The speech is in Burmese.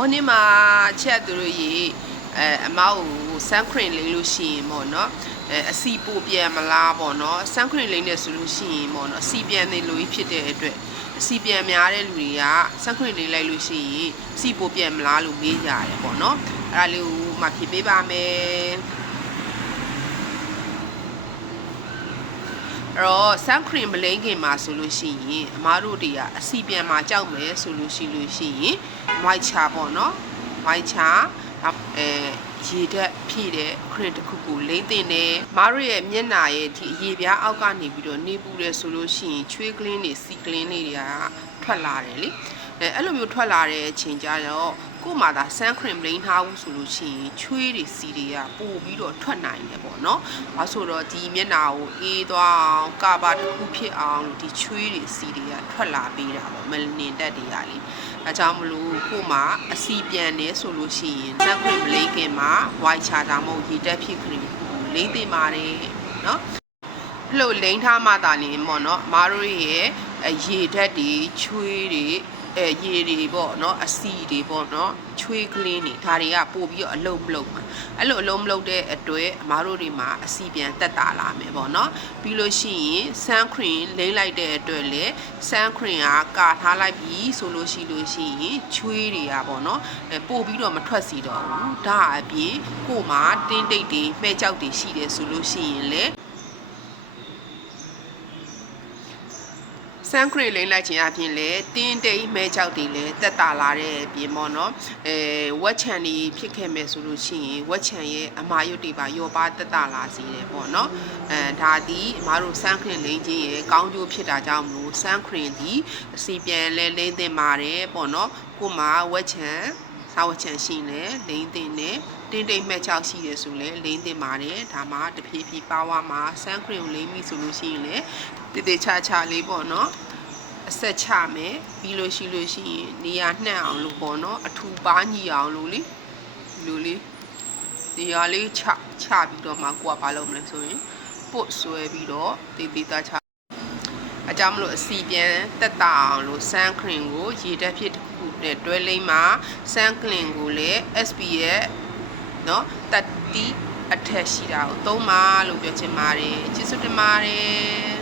morning မှာချက်သူတို့ရေအမောက်sun cream လေးလို့ရှိရင်ပေါ့နော်အစီပိုပြန်မလားပေါ့နော် sun cream လေးနဲ့ဆိုလို့ရှိရင်ပေါ့နော်အစီပြန်နေလို့ဖြစ်တဲ့အတွက်အစီပြန်များတဲ့လူတွေက sun cream လေးလိုက်လို့ရှိရင်အစီပိုပြန်မလားလို့မေးကြရတယ်ပေါ့နော်အဲ့ဒါလေးကိုမှဖြေပေးပါမယ်အဲ့တော့ sun cream မလိမ့်ခင်မှာဆိုလို့ရှိရင်အမားတို့တွေကအစီပြန်မှာကြောက်မယ်ဆိုလို့ရှိရင် white ချပေါ့နော် white ချရေဓာတ်ဖြည့်တဲ့ခရင်တစ်ခုကိုလိမ့်တင်တယ်။မားတို့ရဲ့မျက်နှာရဲ့ဒီအရေပြားအောက်ကနေပြီးတော့နေပူတယ်ဆိုလို့ရှိရင်ချွေးကလင်းတွေစီကလင်းတွေကထွက်လာတယ်လေ။အဲ့လိုမျိုးထွက်လာတဲ့အချိန်ကျတော့ကို့မှာဒါ sun cream လိမ့်ထားဘူးဆိုလို့ရှိရင်ချွေးတွေစီတွေကပို့ပြီးတော့ထွက်နိုင်တယ်ပေါ့နော်။ဘာဆိုတော့ဒီမျက်နှာကိုအေးသွားအောင်ကာဘာတစ်ခုဖြစ်အောင်ဒီချွေးတွေစီတွေကထွက်လာပေးတာပေါ့မလနင်တက်တွေကလေ။အဲကြောင့်မလို့ကို့မှာအစီပြန်နေဆိုလို့ရှိရင် sun cream မလိမ့်ခင်မှာ white ချတာမဟုတ်ရေတက်ဖြစ်ခရင်လိမ့်တင်ပါတယ်နော်။လို့လိမ့်ထားမှသာနေပေါ့နော်။မားတို့ရဲ့ရေဓာတ်တွေချွေးတွေရေတွေပေါ့နော်အစီတွေပေါ့နော်ချွေးကလင်းတွေဒါတွေကပို့ပြီးတော့အလုံးမလုံးမှာအဲ့လိုအလုံးမလုံးတဲ့အတွက်အမားတို့တွေမှာအစီပြန်တက်တာလာမယ်ပေါ့နော်ပြီးလို့ရှိရင် sun cream လိမ့်လိုက်တဲ့အတွက်လေ sun cream ကကာထားလိုက်ပြီးဆိုလို့ရှိရင်ချွေးတွေကပေါ့နော်ပို့ပြီးတော့မထွက်စီတော့ဘူးဒါအပြင်ကို့မှာတင်းတိတ်တွေမှဲကြောက်တွေရှိတယ်ဆိုလို့ရှိရင်လေsun cream လိမ့်လိုက်ခြင်းအပြင်လေတင်းတိတ်မဲကြောက်တွေလည်းတက်တာလာတဲ့အပြင်ပေါ့နော်ဝက်ချန်တွေဖြစ်ခဲ့မယ်ဆိုလို့ရှိရင်ဝက်ချန်ရဲ့အမာရွတ်တွေပါရောပါတက်တာလာစေတယ်ပေါ့နော်ဒါဒီအမားတို့ sun cream လိမ့်ခြင်းရဲ့ကောင်းကျိုးဖြစ်တာကြောင့်မလို့ sun cream ဒီအစီပြန်လဲလိမ့်သင့်ပါတယ်ပေါ့နော်ကိုမှဝက်ချန်စားဝက်ချန်ရှိနေလိမ့်သင့်တယ်တင်းတိတ်မှက်ချောက်ရှိတယ်ဆိုလဲလိမ့်သင့်ပါတယ်ဒါမှတဖြည်းဖြည်းပါဝါမှာ sun cream လိမ့်ပြီဆိုလို့ရှိရင်လေတေတေချာချာလေးပေါ့နော်အဆက်ချမယ်ပြီးလို့ရှိရင်နေရာနှံ့အောင်လို့ပေါ့နော်အထူပါညီအောင်လို့လေလူလေးနေရာလေးချပြီးတော့မှကိုကဘာလုပ်မလဲဆိုရင်ပုတ်ဆွဲပြီးတော့တေတေတာချအကြောင်းမလို့အစီပြန်တက်တာအောင်လို့ sun cream ကိုရေဓာတ်ဖြစ်တစ်ခုနဲ့တွဲလိမ့်မှာ sun cream ကိုလည်း SPF เนาะ30အထက်ရှိတာကိုသုံးပါလို့ပြောချင်ပါတယ်ကျေးဇူးတင်ပါတယ်